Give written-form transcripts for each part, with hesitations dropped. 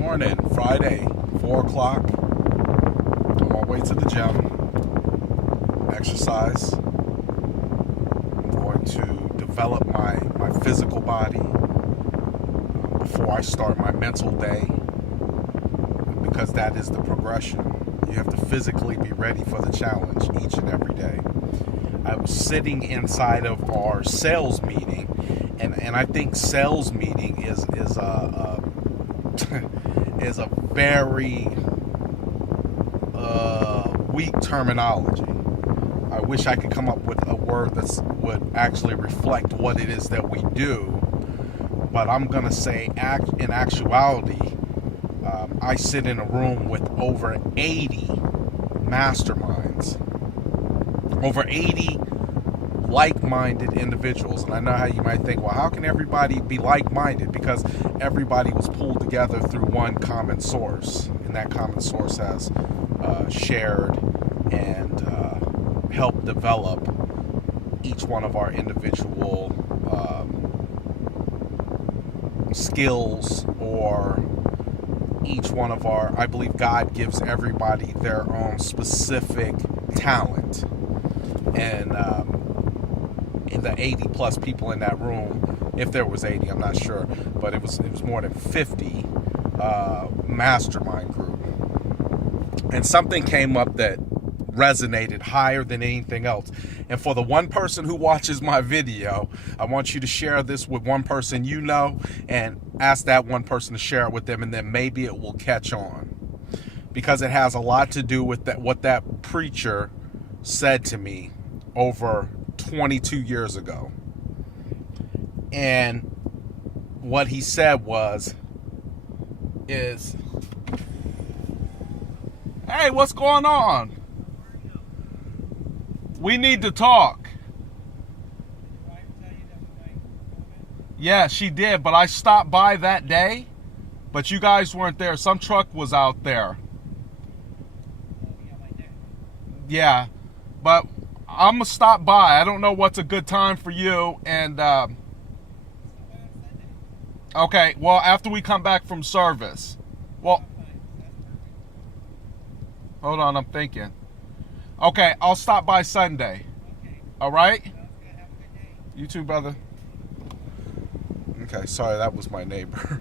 morning, Friday, 4 o'clock. On my way to the gym. Exercise. I'm going to develop my physical body before I start my mental day, because that is the progression. You have to physically be ready for the challenge each and every day. I was sitting inside of our sales meeting, and I think sales meeting is a is a very weak terminology. I wish I could come up with a word that would actually reflect what it is that we do, but I'm gonna say in actuality, I sit in a room with over 80 masterminds, over 80 like-minded individuals. And I know how you might think, well, how can everybody be like-minded? Because everybody was pulled together through one common source, and that common source has shared and helped develop each one of our individual skills, or each one of our, I believe God gives everybody their own specific talent. And in the 80 plus people in that room, if there was 80, I'm not sure, but it was more than 50 mastermind group. And something came up that resonated higher than anything else. And for the one person who watches my video, I want you to share this with one person you know, and ask that one person to share it with them, and then maybe it will catch on, because it has a lot to do with what that preacher said to me over 22 years ago. And what he said is, hey, what's going on? We need to talk. Yeah, she did, but I stopped by that day, but you guys weren't there. Some truck was out there. Yeah, but I'm going to stop by. I don't know what's a good time for you. And, okay, well, after we come back from service. Well, hold on, I'm thinking. Okay, I'll stop by Sunday. All right? You too, brother. Okay, sorry, that was my neighbor.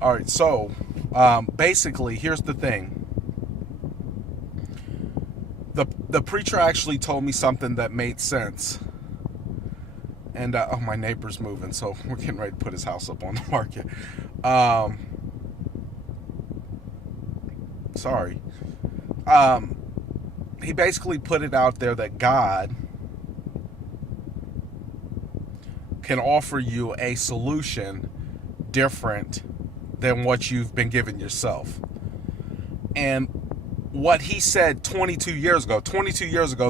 All right, so basically, here's the thing. The preacher actually told me something that made sense. And, oh, my neighbor's moving, so we're getting ready to put his house up on the market. Sorry. He basically put it out there that God can offer you a solution different than what you've been given yourself. And what he said 22 years ago,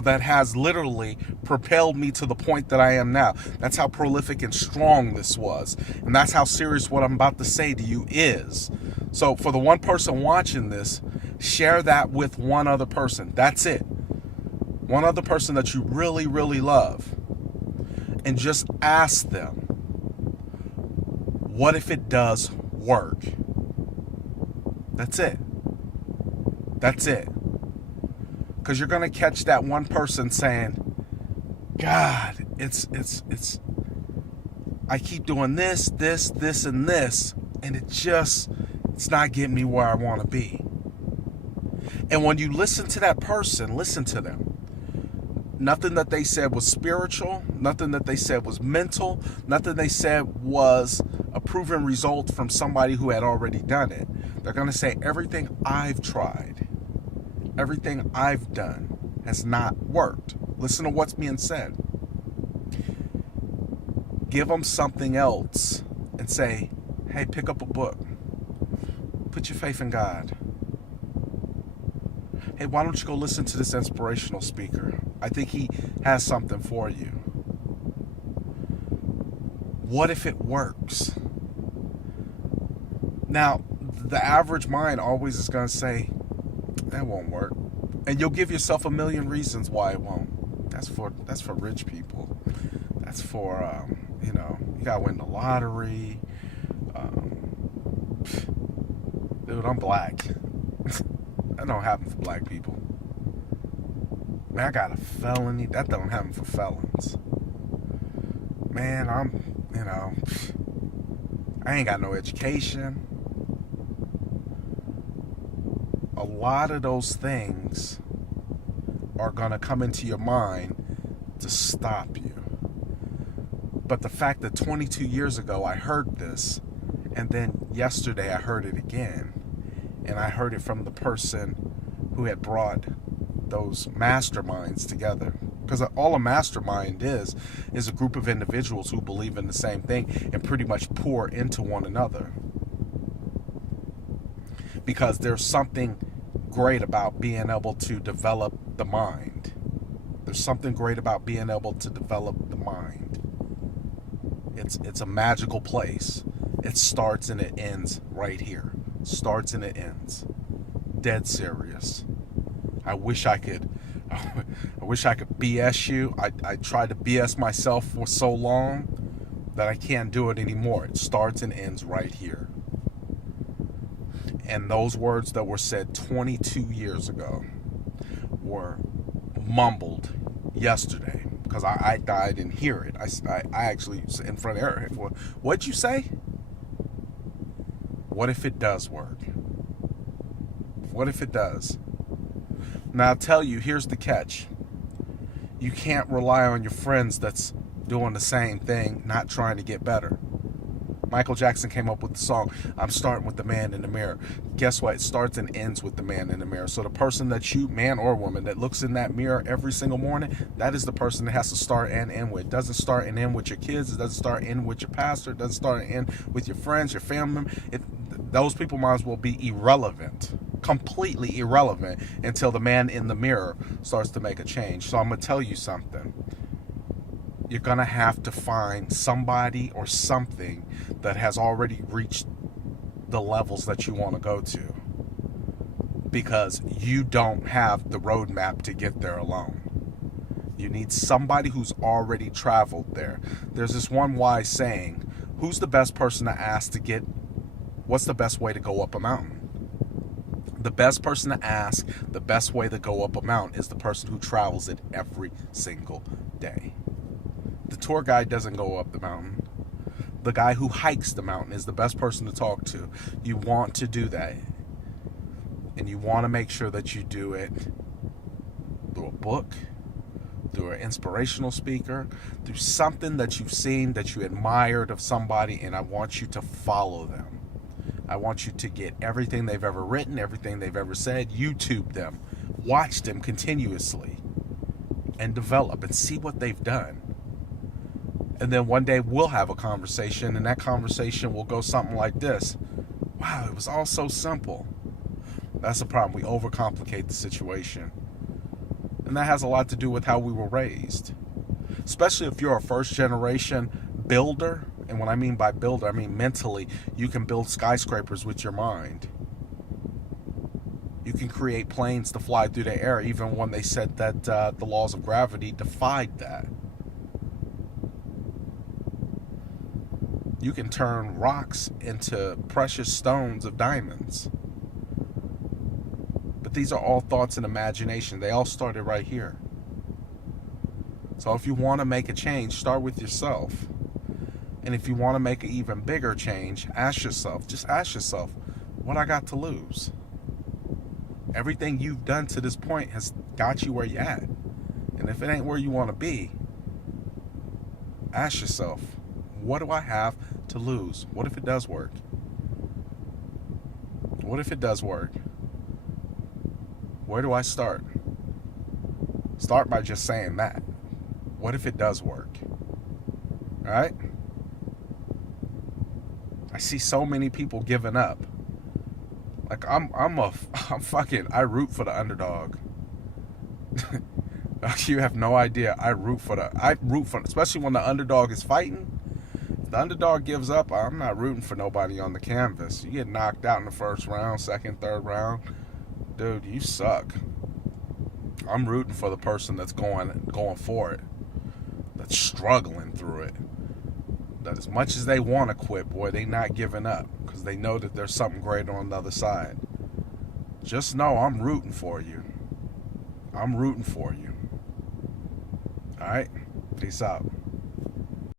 that has literally propelled me to the point that I am now. That's how prolific and strong this was. And that's how serious what I'm about to say to you is. So for the one person watching this, share that with one other person. That's it. One other person that you really, really love. And just ask them, what if it does work? That's it. That's it. Because you're going to catch that one person saying, God, it's I keep doing this, and this, and it's not getting me where I want to be. And when you listen to that person, listen to them. Nothing that they said was spiritual. Nothing that they said was mental. Nothing they said was a proven result from somebody who had already done it. They're going to say, everything I've tried, everything I've done has not worked. Listen to what's being said. Give them something else and say, hey, pick up a book. Put your faith in God. Hey, why don't you go listen to this inspirational speaker? I think he has something for you. What if it works? Now, the average mind always is going to say, that won't work. And you'll give yourself a million reasons why it won't. That's for rich people. That's for, you got to win the lottery. Dude, I'm black. That don't happen for black people. Man, I got a felony. That don't happen for felons. Man, I ain't got no education. A lot of those things are going to come into your mind to stop you. But the fact that 22 years ago I heard this, and then yesterday I heard it again, and I heard it from the person who had brought those masterminds together. Because all a mastermind is a group of individuals who believe in the same thing and pretty much pour into one another. Because there's something great about being able to develop the mind. There's something great about being able to develop the mind. It's a magical place. It starts and it ends right here. Starts and it ends. Dead serious. I wish I could BS you. I tried to BS myself for so long that I can't do it anymore. It starts and ends right here. And those words that were said 22 years ago were mumbled yesterday because I didn't hear it. I actually in front of Eric. What'd you say? What if it does work? What if it does? Now I'll tell you, here's the catch. You can't rely on your friends that's doing the same thing, not trying to get better. Michael Jackson came up with the song, I'm starting with the man in the mirror. Guess what? It starts and ends with the man in the mirror. So the person that you, man or woman, that looks in that mirror every single morning, that is the person that has to start and end with. It doesn't start and end with your kids. It doesn't start and end with your pastor. It doesn't start and end with your friends, your family. Those people might as well be irrelevant. Completely irrelevant until the man in the mirror starts to make a change. So I'm going to tell you something. You're going to have to find somebody or something that has already reached the levels that you want to go to. Because you don't have the roadmap to get there alone. You need somebody who's already traveled there. There's this one wise saying, who's the best person to ask to get, what's the best way to go up a mountain? The best person to ask, the best way to go up a mountain is the person who travels it every single day. The tour guide doesn't go up the mountain. The guy who hikes the mountain is the best person to talk to. You want to do that. And you want to make sure that you do it through a book, through an inspirational speaker, through something that you've seen that you admired of somebody, and I want you to follow them. I want you to get everything they've ever written, everything they've ever said, YouTube them, watch them continuously, and develop and see what they've done. And then one day we'll have a conversation, and that conversation will go something like this. Wow, it was all so simple. That's the problem. We overcomplicate the situation. And that has a lot to do with how we were raised. Especially if you're a first generation builder. And what I mean by builder, I mean mentally. You can build skyscrapers with your mind. You can create planes to fly through the air, even when they said that the laws of gravity defied that. You can turn rocks into precious stones of diamonds. But these are all thoughts and imagination. They all started right here. So if you want to make a change, start with yourself. And if you want to make an even bigger change, just ask yourself, what I got to lose? Everything you've done to this point has got you where you're at. And if it ain't where you want to be, ask yourself, what do I have to lose? What if it does work? What if it does work? Where do I start? Start by just saying that. What if it does work? All right? I see so many people giving up. Like I root for the underdog. You have no idea. I root for, especially when the underdog is fighting. If the underdog gives up, I'm not rooting for nobody on the canvas. You get knocked out in the first round, second, third round, dude, you suck. I'm rooting for the person that's going for it, that's struggling through it, that as much as they want to quit, boy, they not giving up because they know that there's something greater on the other side. Just know I'm rooting for you. I'm rooting for you. All right? Peace out.